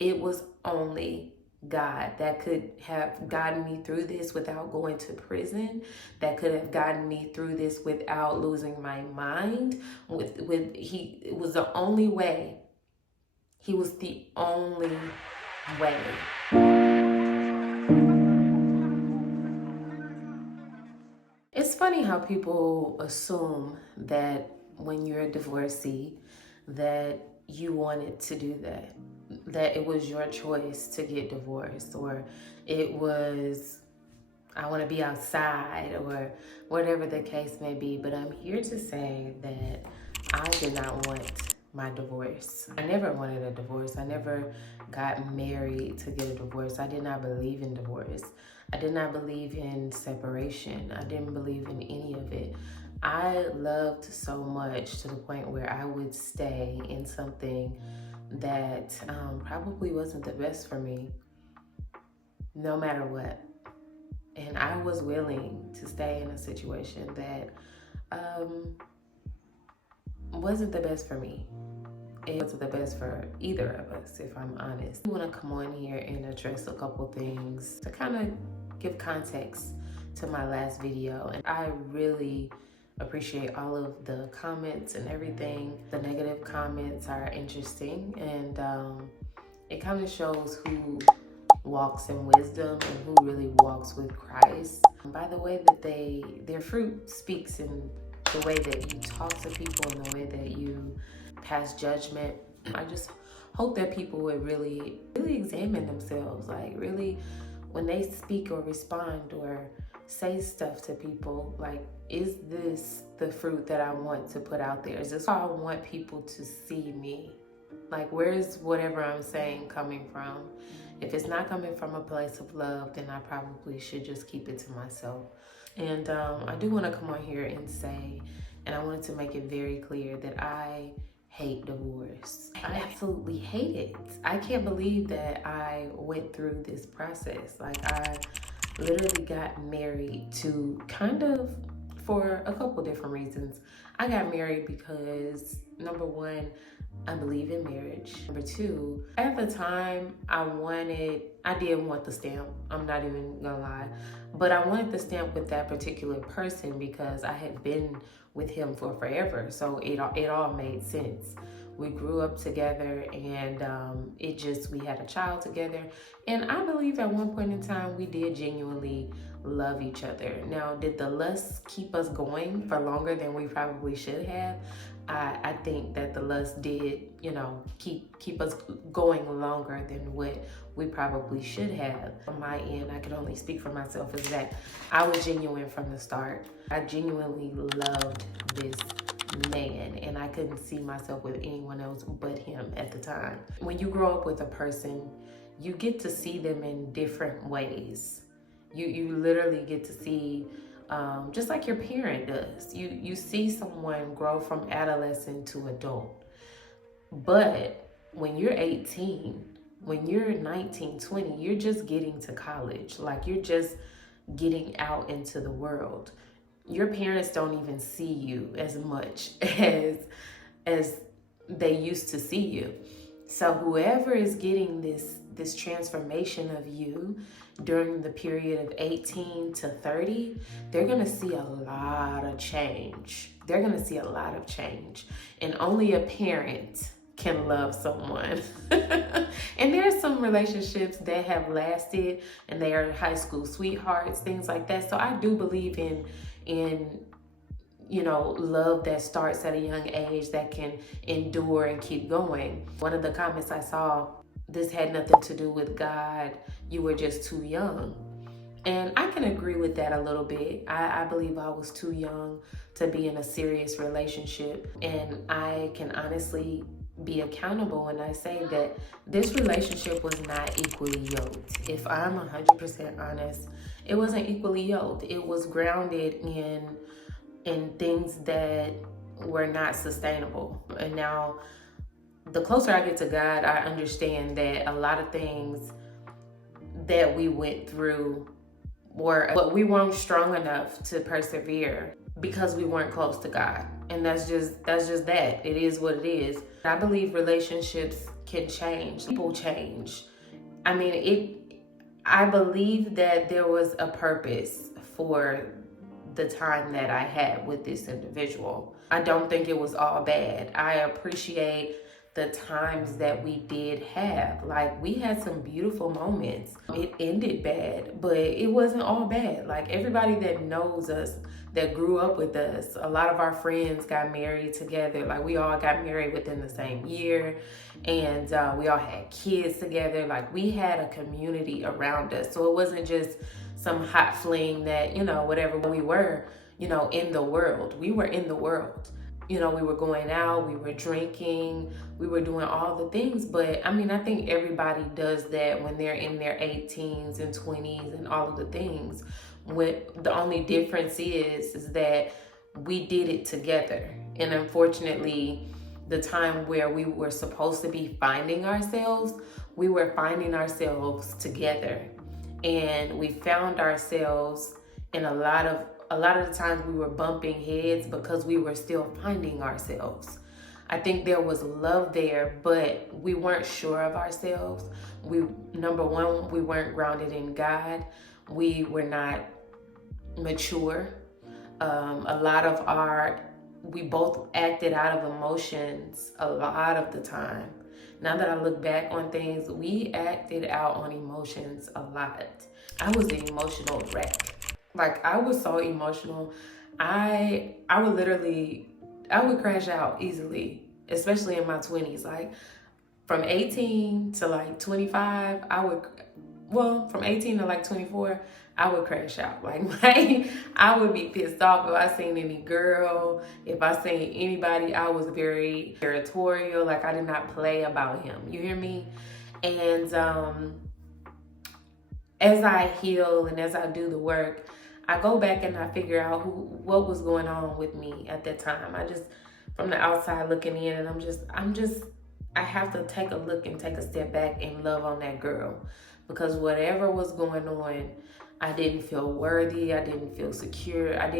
It was only God that could have gotten me through this without going to prison, that could have gotten me through this without losing my mind. It was the only way. He was the only way. It's funny how people assume that when you're a divorcee that you wanted to do that it was your choice to get divorced, or it was, I want to be outside, or whatever the case may be. But I'm here to say that I did not want my divorce. I never wanted a divorce. I never got married to get a divorce. I did not believe in divorce. I did not believe in separation. I didn't believe in any of it. I loved so much to the point where I would stay in something that probably wasn't the best for me, no matter what. And I was willing to stay in a situation that wasn't the best for me. It wasn't the best for either of us, if I'm honest. I want to come on here and address a couple things to kind of give context to my last video. And I really appreciate all of the comments and everything. The negative comments are interesting, and it kind of shows who walks in wisdom and who really walks with Christ. By the way that their fruit speaks in the way that you talk to people and the way that you pass judgment. I just hope that people would really examine themselves, like really when they speak or respond or say stuff to people, like, is this the fruit that I want to put out there? Is this how I want people to see me? Like, where's whatever I'm saying coming from? If it's not coming from a place of love, then I probably should just keep it to myself. And I do want to come on here and say, and I wanted to make it very clear that I hate divorce. I absolutely hate it. I can't believe that I went through this process. Like, I literally got married to for a couple different reasons. I got married because, number one, I believe in marriage. Number two, at the time, I didn't want the stamp. I'm not even gonna lie. But I wanted the stamp with that particular person because I had been with him for forever. So it all made sense. We grew up together, and we had a child together. And I believe at one point in time, we did genuinely love each other. Now, did the lust keep us going for longer than we probably should have? I think that the lust did, keep us going longer than what we probably should have. On my end, I can only speak for myself, is that I was genuine from the start. I genuinely loved this man, and I couldn't see myself with anyone else but him at the time. When you grow up with a person, you get to see them in different ways. You literally get to see, just like your parent does. You see someone grow from adolescent to adult. But when you're 18, when you're 19, 20, you're just getting to college. Like, you're just getting out into the world. Your parents don't even see you as much as they used to see you. So whoever is getting this transformation of you during the period of 18 to 30, they're gonna see a lot of change. They're gonna see a lot of change. And only a parent can love someone. And there's some relationships that have lasted and they are high school sweethearts, things like that. So I do believe in love that starts at a young age, that can endure and keep going. One of the comments I saw, this had nothing to do with God, you were just too young. And I can agree with that a little bit. I believe I was too young to be in a serious relationship. And I can honestly be accountable when I say that this relationship was not equally yoked. If I'm 100% honest, it wasn't equally yoked. It was grounded in things that were not sustainable. And now, the closer I get to God, I understand that a lot of things that we went through but we weren't strong enough to persevere because we weren't close to God. And that's just that. It is what it is. I believe relationships can change. People change. I mean, I believe that there was a purpose for the time that I had with this individual. I don't think it was all bad. I appreciate the times that we did have. Like, we had some beautiful moments. It ended bad, but it wasn't all bad. Like, everybody that knows us, that grew up with us, a lot of our friends got married together. Like, we all got married within the same year, and we all had kids together. Like, we had a community around us. So it wasn't just some hot fling that, whatever we were, in the world. We were in the world. We were going out, we were drinking, we were doing all the things. But I mean, I think everybody does that when they're in their 18s and 20s and all of the things. The only difference is that we did it together. And unfortunately, the time where we were supposed to be finding ourselves, we were finding ourselves together. And we found ourselves in a lot of the times we were bumping heads because we were still finding ourselves. I think there was love there, but we weren't sure of ourselves. Number one, we weren't grounded in God. We were not mature. We both acted out of emotions a lot of the time. Now that I look back on things, we acted out on emotions a lot. I was an emotional wreck. Like, I was so emotional. I would crash out easily, especially in my 20s. Like, from 18 to like 25, from 18 to like 24, I would crash out. Like, I would be pissed off if I seen any girl, if I seen anybody. I was very territorial. Like, I did not play about him. You hear me? And as I heal and as I do the work, I go back and I figure out what was going on with me at that time. I just, from the outside looking in, and I have to take a look and take a step back and love on that girl, because whatever was going on, I didn't feel worthy. I didn't feel secure. I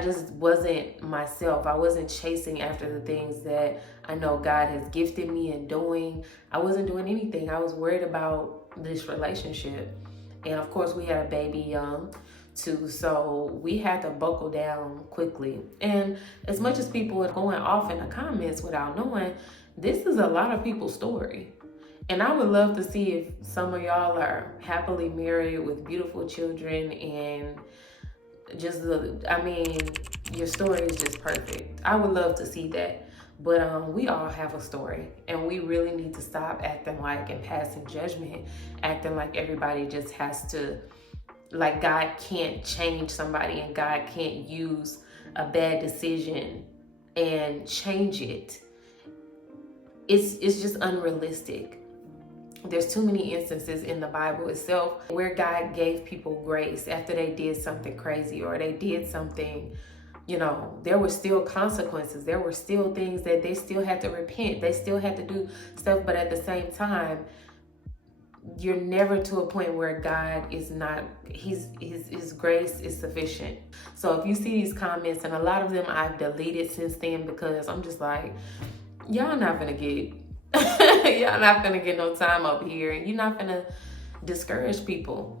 just wasn't myself. I wasn't chasing after the things that I know God has gifted me in doing. I wasn't doing anything. I was worried about this relationship. And of course, we had a baby young too, so we had to buckle down quickly. And as much as people are going off in the comments without knowing, this is a lot of people's story. And I would love to see if some of y'all are happily married with beautiful children, and your story is just perfect. I would love to see that. But we all have a story, and we really need to stop acting like and passing judgment, acting like everybody just has to, like God can't change somebody and God can't use a bad decision and change it. It's just unrealistic. There's too many instances in the Bible itself where God gave people grace after they did something crazy or they did something, there were still consequences. There were still things that they still had to repent. They still had to do stuff. But at the same time, you're never to a point where God is not, his grace is sufficient. So if you see these comments, and a lot of them I've deleted since then, because I'm just like, y'all not gonna get no time up here, and you're not gonna discourage people.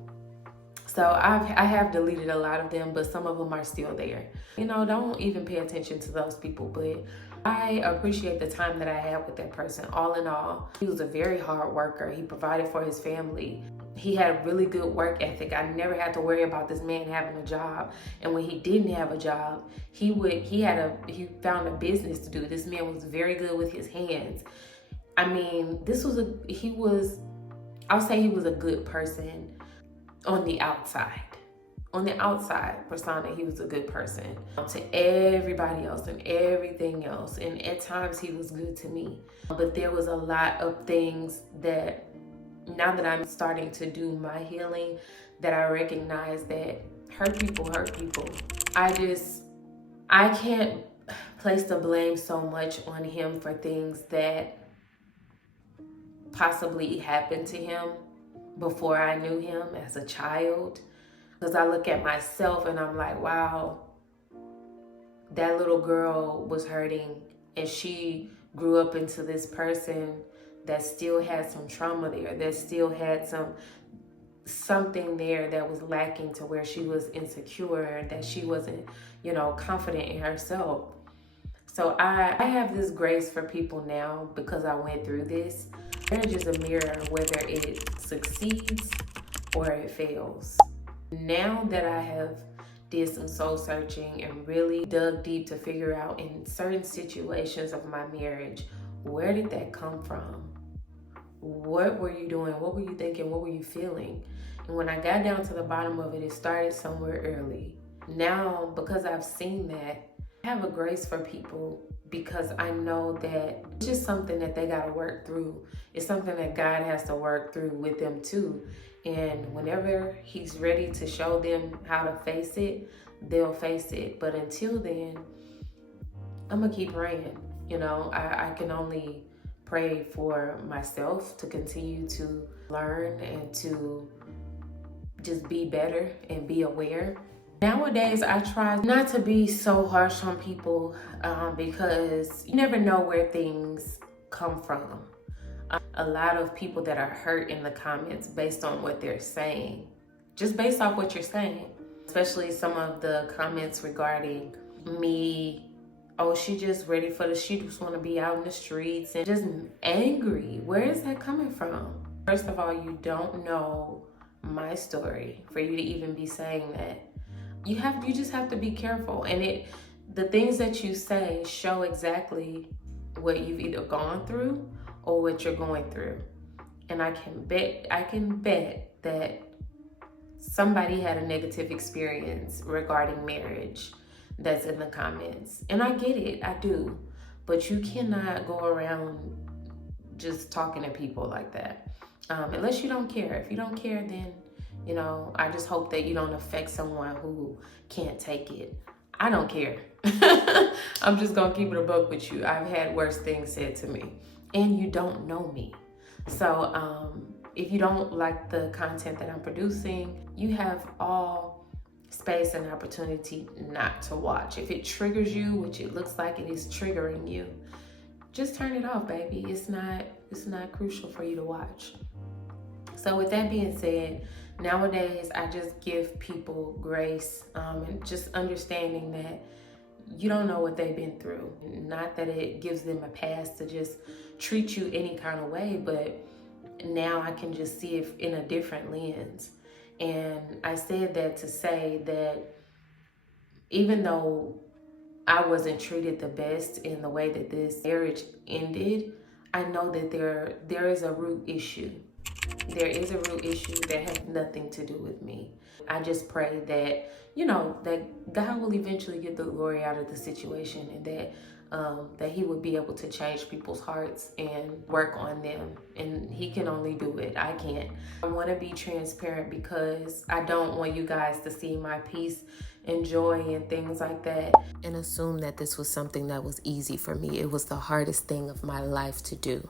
So I have deleted a lot of them, but some of them are still there. Don't even pay attention to those people. But I appreciate the time that I had with that person. All in all, he was a very hard worker. He provided for his family. He had a really good work ethic. I never had to worry about this man having a job. And when he didn't have a job, he found a business to do. This man was very good with his hands. I mean, I'll say he was a good person on the outside. On the outside persona, he was a good person to everybody else and everything else. And at times he was good to me. But there was a lot of things that, now that I'm starting to do my healing, that I recognize that hurt people. I can't place the blame so much on him for things that possibly happened to him before I knew him as a child. Because I look at myself and I'm like, wow, that little girl was hurting, and she grew up into this person that still had some trauma there, that still had something there that was lacking, to where she was insecure, that she wasn't, confident in herself. So I have this grace for people now because I went through this. Marriage is a mirror, whether it succeeds or it fails. Now that I have did some soul searching and really dug deep to figure out, in certain situations of my marriage, where did that come from? What were you doing? What were you thinking? What were you feeling? And when I got down to the bottom of it, it started somewhere early. Now, because I've seen that, I have a grace for people, because I know that it's just something that they got to work through. It's something that God has to work through with them too. And whenever He's ready to show them how to face it, they'll face it. But until then, I'm going to keep praying. I can only pray for myself to continue to learn and to just be better and be aware. Nowadays, I try not to be so harsh on people because you never know where things come from. A lot of people that are hurt in the comments based on what they're saying, just based off what you're saying, especially some of the comments regarding me. Oh, she just ready she just want to be out in the streets, and just angry. Where is that coming from? First of all, you don't know my story for you to even be saying that. You just have to be careful. And the things that you say show exactly what you've either gone through or what you're going through. And I can bet that somebody had a negative experience regarding marriage that's in the comments. And I get it, I do. But you cannot go around just talking to people like that. Unless you don't care. If you don't care, then, I just hope that you don't affect someone who can't take it. I don't care. I'm just gonna keep it a buck with you. I've had worse things said to me. And you don't know me. So if you don't like the content that I'm producing, you have all space and opportunity not to watch. If it triggers you, which it looks like it is triggering you, just turn it off, baby. It's not crucial for you to watch. So with that being said, nowadays I just give people grace and just understanding that you don't know what they've been through. Not that it gives them a pass to just treat you any kind of way, but now I can just see it in a different lens. And I said that to say that even though I wasn't treated the best in the way that this marriage ended, I know that there is a root issue. There is a root issue that has nothing to do with me. I just pray that, that God will eventually get the glory out of the situation, and that He would be able to change people's hearts and work on them. And He can only do it. I can't. I want to be transparent because I don't want you guys to see my peace and joy and things like that and assume that this was something that was easy for me. It was the hardest thing of my life to do.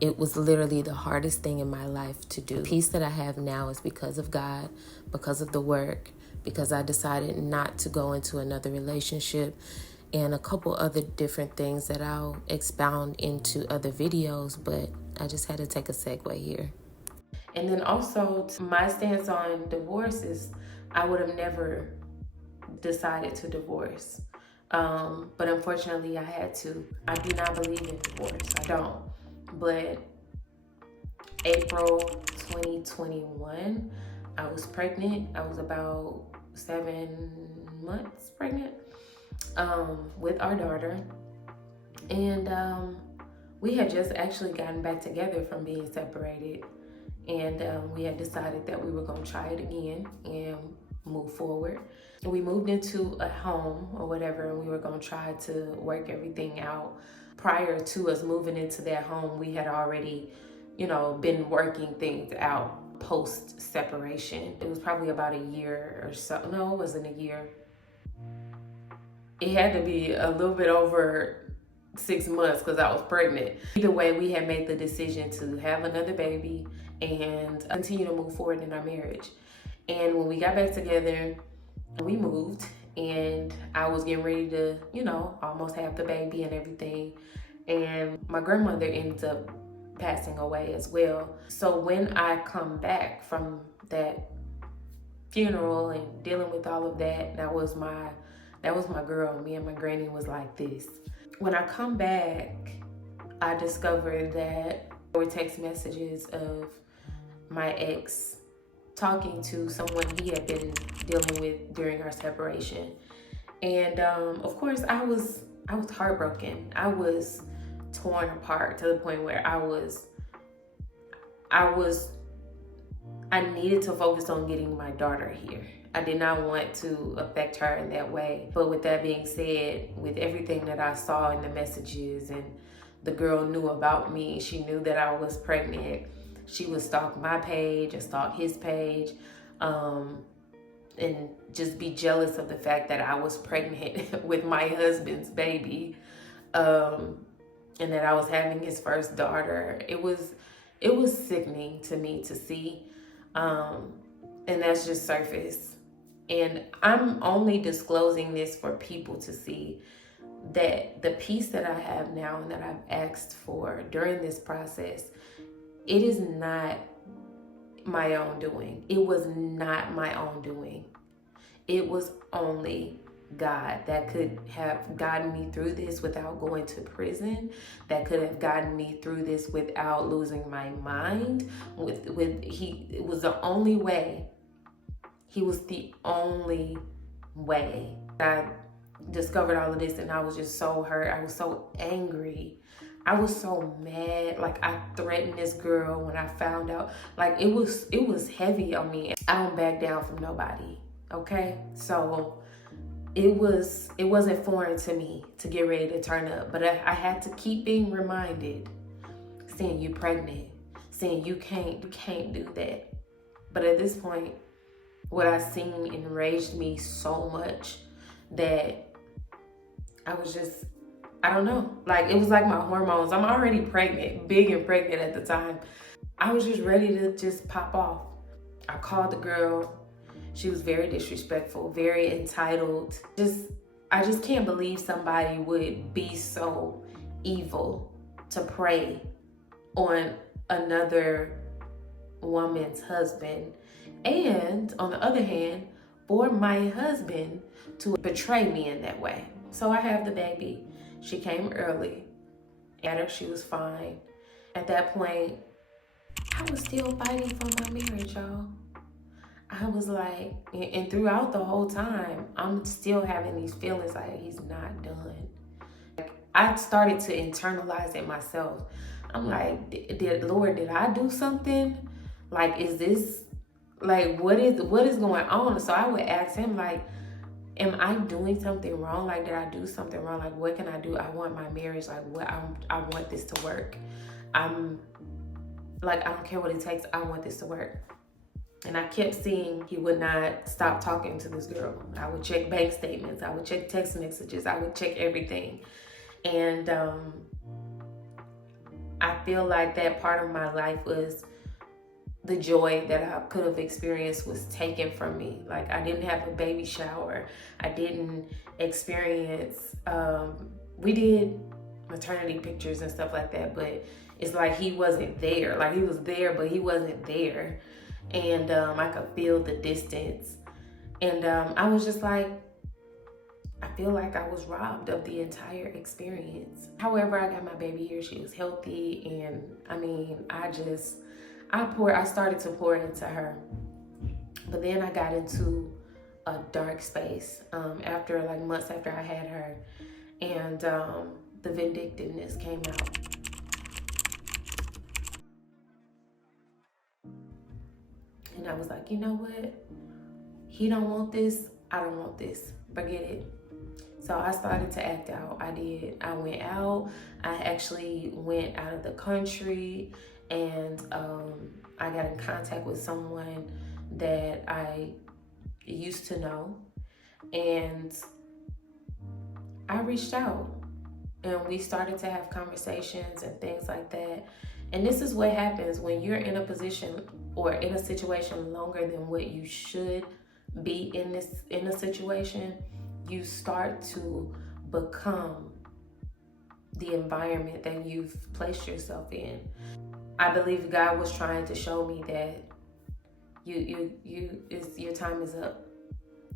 It was literally the hardest thing in my life to do. The peace that I have now is because of God, because of the work, because I decided not to go into another relationship, and a couple other different things that I'll expound into other videos, but I just had to take a segue here. And then also, my stance on divorce is I would have never decided to divorce. But unfortunately, I had to. I do not believe in divorce. I don't. But April 2021, I was pregnant. I was about 7 months pregnant with our daughter. And we had just actually gotten back together from being separated. And we had decided that we were going to try it again and move forward. We moved into a home or whatever, and we were going to try to work everything out. Prior to us moving into that home, we had already, been working things out post separation. It was probably about a year or so. No, it wasn't a year. It had to be a little bit over 6 months because I was pregnant. Either way, we had made the decision to have another baby and continue to move forward in our marriage. And when we got back together, we moved, and I was getting ready to, almost have the baby and everything. and my grandmother ends up passing away as well. So when I come back from that funeral and dealing with all of that, that was my girl. Me and my granny was like this. When I come back, I discovered that there were text messages of my ex talking to someone he had been dealing with during our separation. And of course, I was heartbroken. I was torn apart to the point where I needed to focus on getting my daughter here. I did not want to affect her in that way. But with that being said, with everything that I saw in the messages, and the girl knew about me, she knew that I was pregnant. She would stalk my page and stalk his page, and just be jealous of the fact that I was pregnant with my husband's baby, and that I was having his first daughter. It was sickening to me to see, and that's just surface. And I'm only disclosing this for people to see that the peace that I have now and that I've asked for during this process, it is not my own doing. It was not my own doing. It was only God that could have gotten me through this without going to prison, that could have gotten me through this without losing my mind. It was the only way. He was the only way. I discovered all of this and I was just so hurt. I was so angry. I was so mad. Like, I threatened this girl when I found out. Like, it was heavy on me. I don't back down from nobody. Okay? So it wasn't foreign to me to get ready to turn up. But I had to keep being reminded, seeing you pregnant, saying you can't do that. But at this point, what I seen enraged me so much that I was just, I don't know. Like, it was like my hormones. I'm already pregnant, big and pregnant at the time. I was just ready to just pop off. I called the girl. She was very disrespectful, very entitled. I just can't believe somebody would be so evil to prey on another woman's husband. And on the other hand, for my husband to betray me in that way. So I have the baby. She came early. At her, she was fine. At that point, I was still fighting for my marriage, y'all. I was like, and throughout the whole time, I'm still having these feelings like he's not done. Like, I started to internalize it myself. I'm like, Lord, did I do something? Like, is this, like, what is going on? So I would ask him, like, am I doing something wrong? Like, did I do something wrong? Like, what can I do? I want my marriage. Like, I want this to work. I'm like, I don't care what it takes. I want this to work. And I kept seeing he would not stop talking to this girl. I would check bank statements. I would check text messages. I would check everything. And I feel like that part of my life was the joy that I could have experienced was taken from me. Like, I didn't have a baby shower. I didn't experience, we did maternity pictures and stuff like that, but it's like he wasn't there. Like, he was there, but he wasn't there. And I could feel the distance. And I was just like, I feel like I was robbed of the entire experience. However, I got my baby here. She was healthy. And I mean, I started to pour into her. But then I got into a dark space after, like, months after I had her. And the vindictiveness came out. And I was like, you know what? He don't want this. I don't want this. Forget it. So I started to act out. I did. I went out. I actually went out of the country, and I got in contact with someone that I used to know, and I reached out, and we started to have conversations and things like that. And this is what happens when you're in a position or in a situation longer than what you should be in a situation. You start to become the environment that you've placed yourself in. I believe God was trying to show me that your time is up.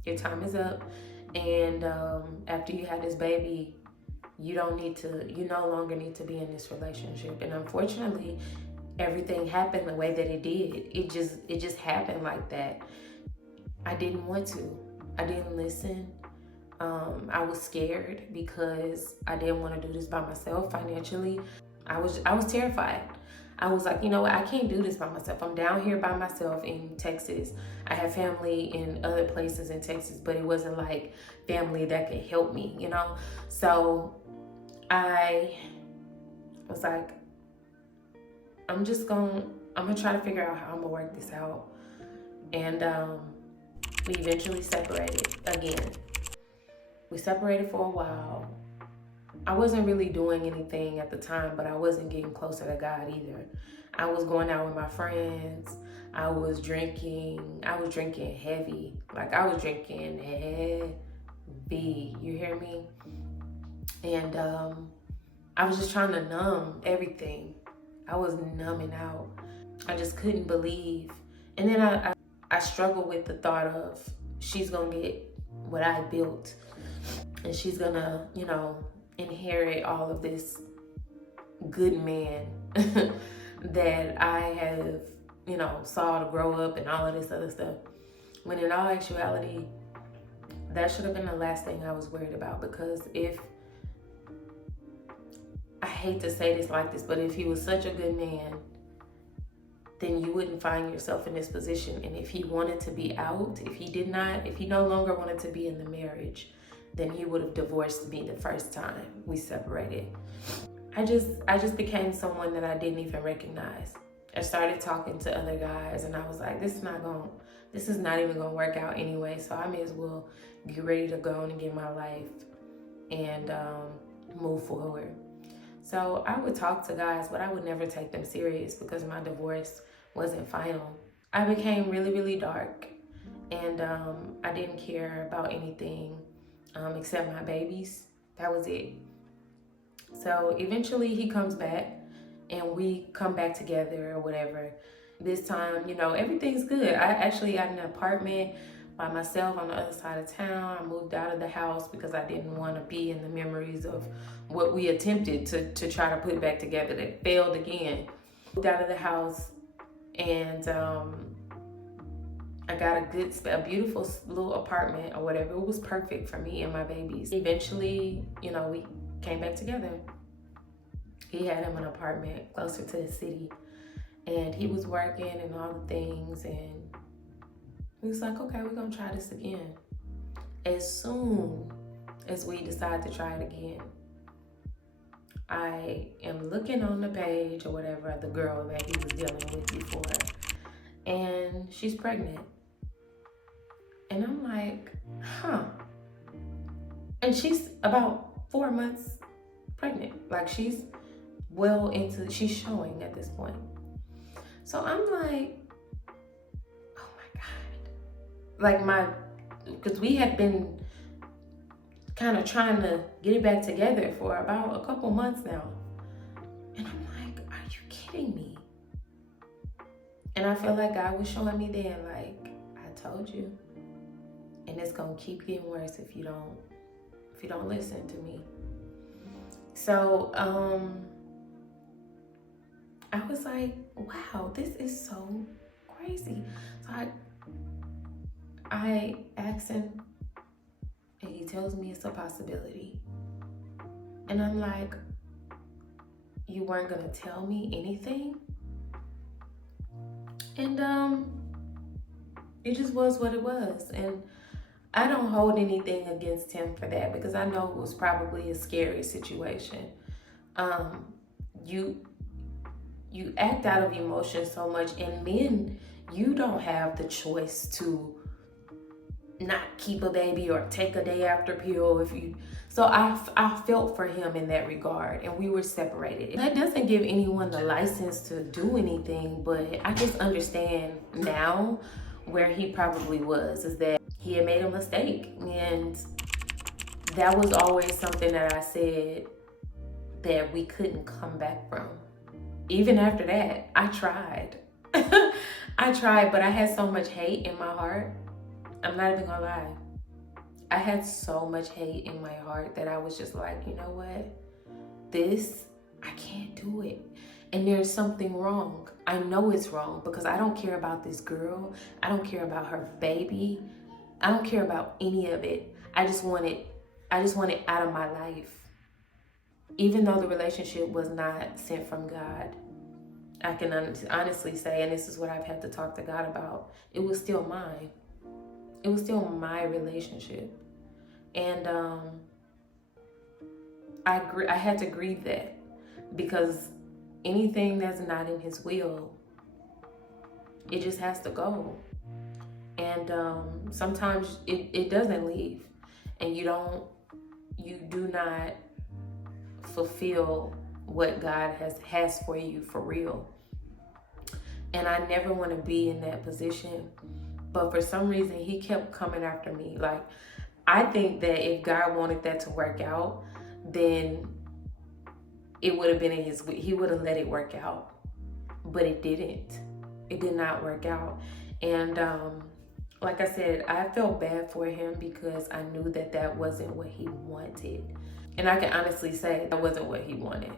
Your time is up, and after you had this baby, you no longer need to be in this relationship. And unfortunately, everything happened the way that it did. It just happened like that. I didn't want to. I didn't listen. I was scared because I didn't want to do this by myself financially. I was terrified. I was like, you know what? I can't do this by myself. I'm down here by myself in Texas. I have family in other places in Texas, but it wasn't like family that could help me, you know? So I was like, I'm gonna try to figure out how I'm gonna work this out. And we eventually separated again. We separated for a while. I wasn't really doing anything at the time, but I wasn't getting closer to God either. I was going out with my friends. I was drinking heavy. Like I was drinking heavy, you hear me? And I was just trying to numb everything. I was numbing out. I just couldn't believe. And then I struggled with the thought of she's gonna get what I built, and she's gonna, inherit all of this good man that I have, saw to grow up and all of this other stuff. When in all actuality, that should have been the last thing I was worried about, because I hate to say this like this, but if he was such a good man, then you wouldn't find yourself in this position. And if he wanted to be out, if he no longer wanted to be in the marriage, then he would have divorced me the first time we separated. I just became someone that I didn't even recognize. I started talking to other guys, and I was like, this is not even gonna work out anyway, so I may as well get ready to go on and get my life and move forward. So I would talk to guys, but I would never take them serious because my divorce wasn't final. I became really, really dark, and I didn't care about anything except my babies. That was it. So eventually he comes back and we come back together or whatever. This time, everything's good. I actually got an apartment by myself on the other side of town. I moved out of the house because I didn't want to be in the memories of what we attempted to try to put back together that failed again. Moved out of the house, and I got a beautiful little apartment or whatever. It was perfect for me and my babies. Eventually, we came back together. He had him an apartment closer to the city, and he was working and all the things, and we was like, okay, we're gonna try this again. As soon as we decide to try it again, I am looking on the page or whatever of the girl that he was dealing with before, and she's pregnant. And I'm like, huh. And she's about 4 months pregnant. Like she's showing at this point. So I'm like, oh my God. Because we had been kind of trying to get it back together for about a couple months now. And I'm like, are you kidding me? And I feel like God was showing me then, like, I told you. And it's gonna keep getting worse if you don't listen to me. So I was like, wow, this is so crazy. So I asked him, and he tells me it's a possibility. And I'm like, you weren't gonna tell me anything? And it just was what it was. And I don't hold anything against him for that, because I know it was probably a scary situation. You act out of emotion so much, and men, you don't have the choice to not keep a baby or take a day after pill so I felt for him in that regard, and we were separated. That doesn't give anyone the license to do anything, but I just understand now where he probably was, is that he had made a mistake. And that was always something that I said, that we couldn't come back from. Even after that, I tried. I tried, but I had so much hate in my heart. I'm not even gonna lie. I had so much hate in my heart that I was just like, you know what? I can't do it. And there's something wrong. I know it's wrong because I don't care about this girl. I don't care about her baby. I don't care about any of it. I just want it out of my life. Even though the relationship was not sent from God, I can honestly say, and this is what I've had to talk to God about, it was still mine. It was still my relationship. And I had to grieve that, because anything that's not in his will, it just has to go. And sometimes it doesn't leave, and you do not fulfill what God has for you for real. And I never want to be in that position. But for some reason, he kept coming after me. Like, I think that if God wanted that to work out, then it would have been he would have let it work out. But it didn't. It did not work out. And like I said, I felt bad for him because I knew that wasn't what he wanted. And I can honestly say that wasn't what he wanted.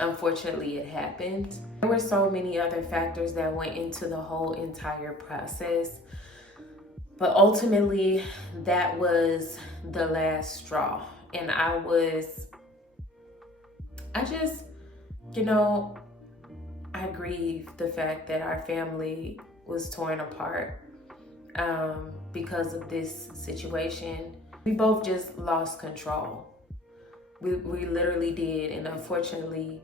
Unfortunately, it happened. There were so many other factors that went into the whole entire process. But ultimately, that was the last straw. And I just, I grieve the fact that our family was torn apart because of this situation. We both just lost control. We literally did, and unfortunately,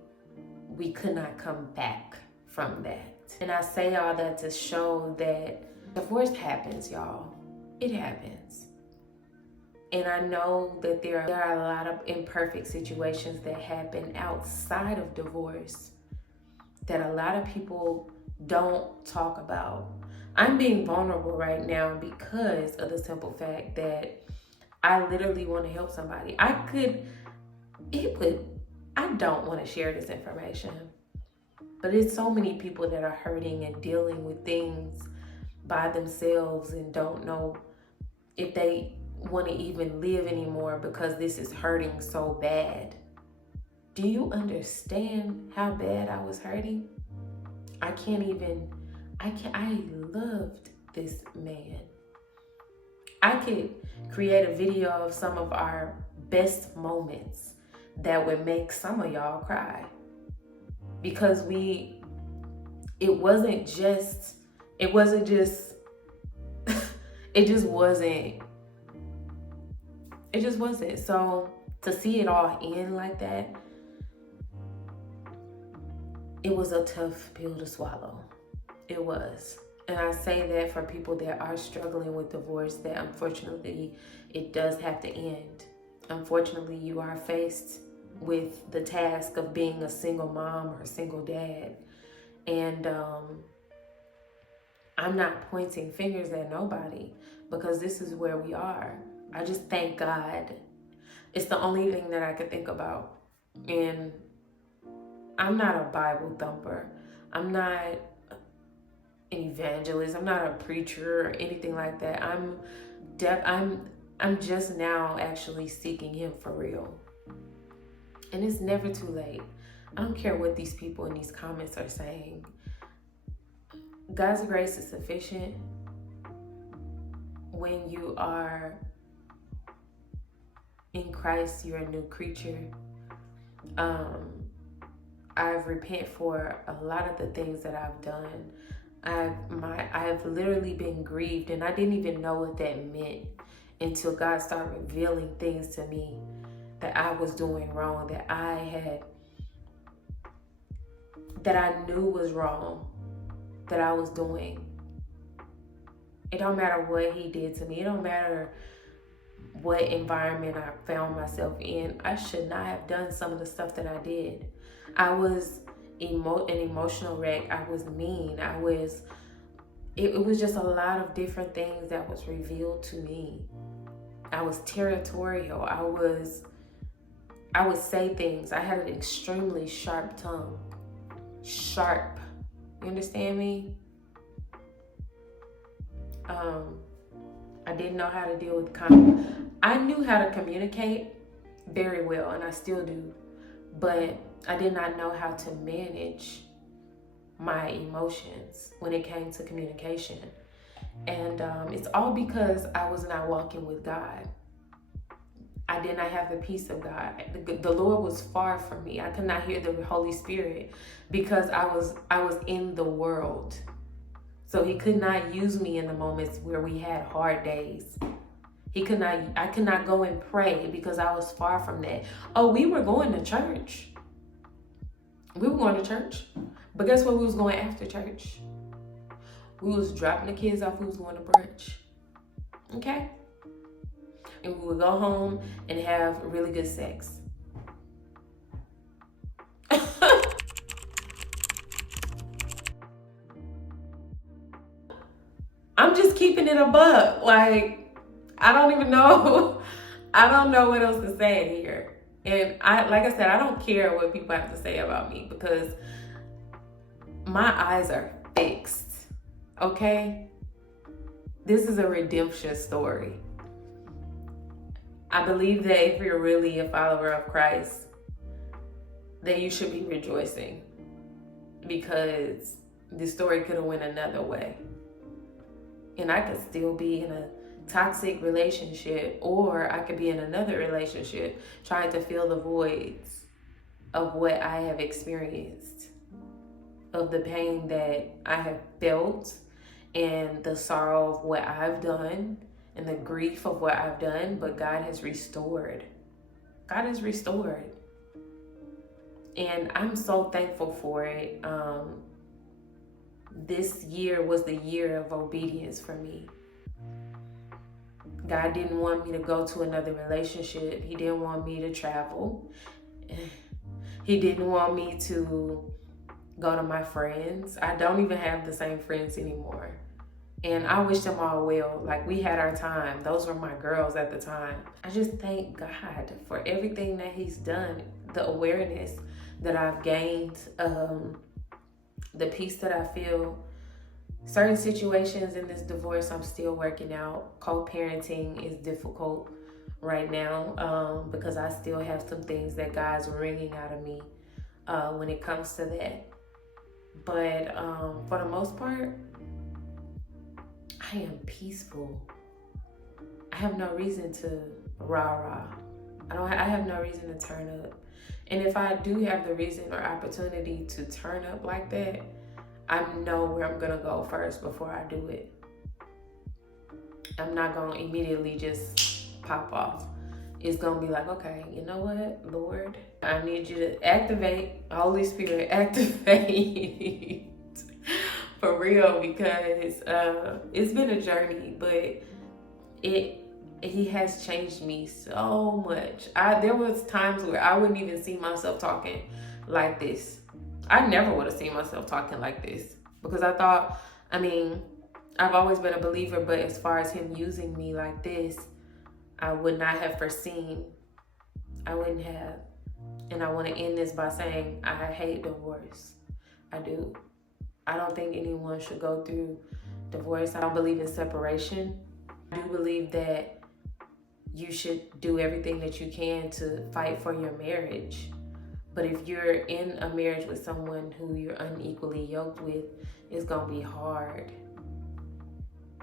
we could not come back from that. And I say all that to show that divorce happens, y'all. It happens. And I know that there are a lot of imperfect situations that happen outside of divorce that a lot of people don't talk about. I'm being vulnerable right now because of the simple fact that I literally want to help somebody. I don't want to share this information, but it's so many people that are hurting and dealing with things by themselves and don't know if they want to even live anymore because this is hurting so bad. Do you understand how bad I was hurting? I loved this man. I could create a video of some of our best moments that would make some of y'all cry, because it just wasn't. So to see it all end like that, it was a tough pill to swallow. It was. And I say that for people that are struggling with divorce, that unfortunately it does have to end. Unfortunately, you are faced with the task of being a single mom or a single dad. And I'm not pointing fingers at nobody, because this is where we are. I just thank God. It's the only thing that I could think about. And I'm not a Bible thumper. I'm not an evangelist. I'm not a preacher or anything like that. I'm just now actually seeking him for real. And it's never too late. I don't care what these people in these comments are saying. God's grace is sufficient when you are in Christ. You're a new creature. I've repented for a lot of the things that I've done. I've literally been grieved, and I didn't even know what that meant until God started revealing things to me that I was doing wrong, that I knew was wrong, that I was doing. It don't matter what he did to me. It don't matter what environment I found myself in. I should not have done some of the stuff that I did. I was an emotional wreck. I was mean. It was just a lot of different things that was revealed to me. I was territorial. I would say things. I had an extremely sharp tongue. Sharp. You understand me? I didn't know how to deal with I knew how to communicate very well, and I still do, but I did not know how to manage my emotions when it came to communication. And it's all because I was not walking with God. I did not have the peace of God. The Lord was far from me. I could not hear the Holy Spirit because I was in the world. So he could not use me in the moments where we had hard days. I could not go and pray because I was far from that. Oh, we were going to church. But guess what we was going after church? We was dropping the kids off. We was going to brunch. Okay? And we would go home and have really good sex. I'm just keeping it a buck. Like, I don't even know. I don't know what else to say here. And like I said, I don't care what people have to say about me because my eyes are fixed. Okay? This is a redemption story. I believe that if you're really a follower of Christ, then you should be rejoicing because the story could have went another way. And I could still be in a toxic relationship, or I could be in another relationship trying to fill the voids of what I have experienced, of the pain that I have felt, and the sorrow of what I've done, and the grief of what I've done. But God has restored. God has restored. And I'm so thankful for it. This year was the year of obedience for me. God didn't want me to go to another relationship. He didn't want me to travel. He didn't want me to go to my friends. I don't even have the same friends anymore. And I wish them all well. Like, we had our time. Those were my girls at the time. I just thank God for everything that he's done, the awareness that I've gained, the peace that I feel. Certain situations in this divorce I'm still working out. Co-parenting is difficult right now because I still have some things that God's wringing out of me when it comes to that. But for the most part, I am peaceful. I have no reason to rah-rah. I have no reason to turn up. And if I do have the reason or opportunity to turn up like that, I know where I'm gonna go first before I do it. I'm not gonna immediately just pop off. It's gonna be like, okay, you know what, Lord? I need you to activate, Holy Spirit, activate for real, because it's been a journey, but he has changed me so much. There was times where I wouldn't even see myself talking like this. I never would have seen myself talking like this because I thought, I've always been a believer, but as far as him using me like this, I would not have foreseen. I wouldn't have. And I want to end this by saying I hate divorce. I do. I don't think anyone should go through divorce. I don't believe in separation. I do believe that you should do everything that you can to fight for your marriage. But if you're in a marriage with someone who you're unequally yoked with, it's going to be hard.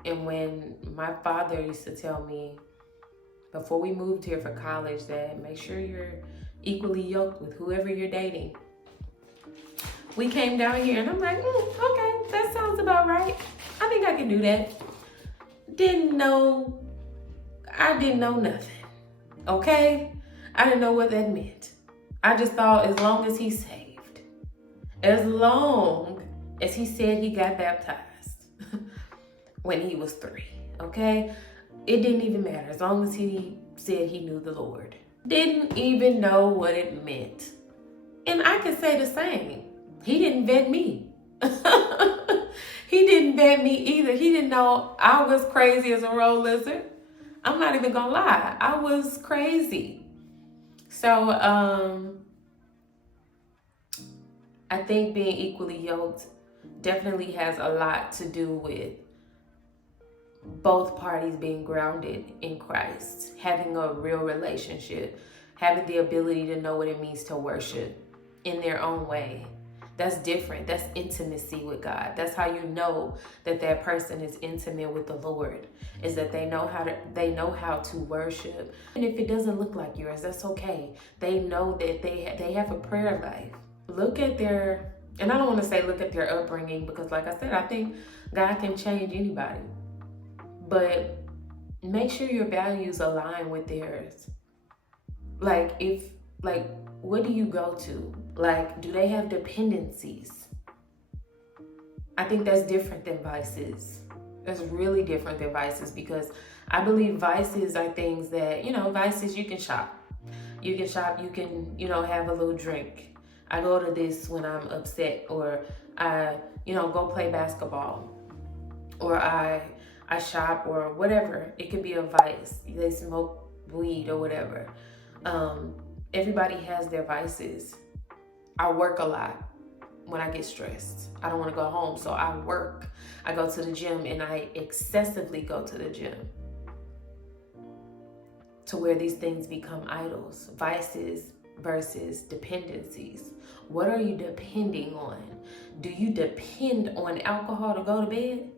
And when my father used to tell me before we moved here for college that make sure you're equally yoked with whoever you're dating. We came down here and I'm like, okay, that sounds about right. I think I can do that. I didn't know nothing, okay? I didn't know what that meant. I just thought as long as he's saved, as long as he said he got baptized when he was 3, okay? It didn't even matter as long as he said he knew the Lord. Didn't even know what it meant. And I could say the same. He didn't vet me. He didn't vet me either. He didn't know I was crazy as a road lizard. I'm not even gonna lie. I was crazy. So, I think being equally yoked definitely has a lot to do with both parties being grounded in Christ, having a real relationship, having the ability to know what it means to worship in their own way. That's different. That's intimacy with God. That's how you know that that person is intimate with the Lord, is that they know how to worship. And if it doesn't look like yours, that's okay. They know that they have a prayer life. Look at their, and I don't want to say look at their upbringing, because like I said, I think God can change anybody. But make sure your values align with theirs. Like, what do you go to? Like, do they have dependencies? I think that's different than vices. That's really different than vices, because I believe vices are things that, vices, you can shop. You can shop, you can, have a little drink. I go to this when I'm upset, or I, go play basketball, or I shop, or whatever. It could be a vice. They smoke weed or whatever. Everybody has their vices. I work a lot when I get stressed. I don't want to go home, so I work. I go to the gym, and I excessively go to the gym, to where these things become idols. Vices versus dependencies. What are you depending on? Do you depend on alcohol to go to bed?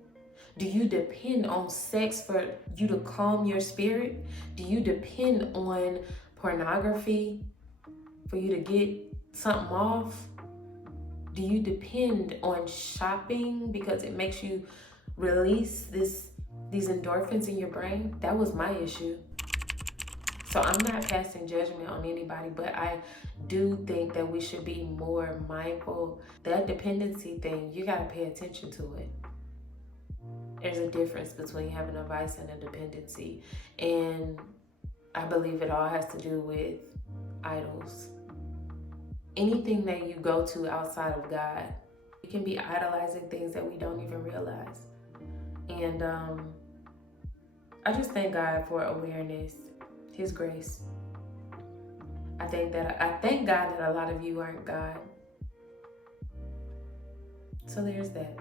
Do you depend on sex for you to calm your spirit? Do you depend on pornography for you to get something off? Do you depend on shopping because it makes you release these endorphins in your brain? That was my issue. So I'm not casting judgment on anybody, but I do think that we should be more mindful. That dependency thing, you got to pay attention to it. There's a difference between having a vice and a dependency. And I believe it all has to do with idols. Anything that you go to outside of God, you can be idolizing things that we don't even realize. And I just thank God for awareness, His grace. I thank God that a lot of you aren't God. So there's that.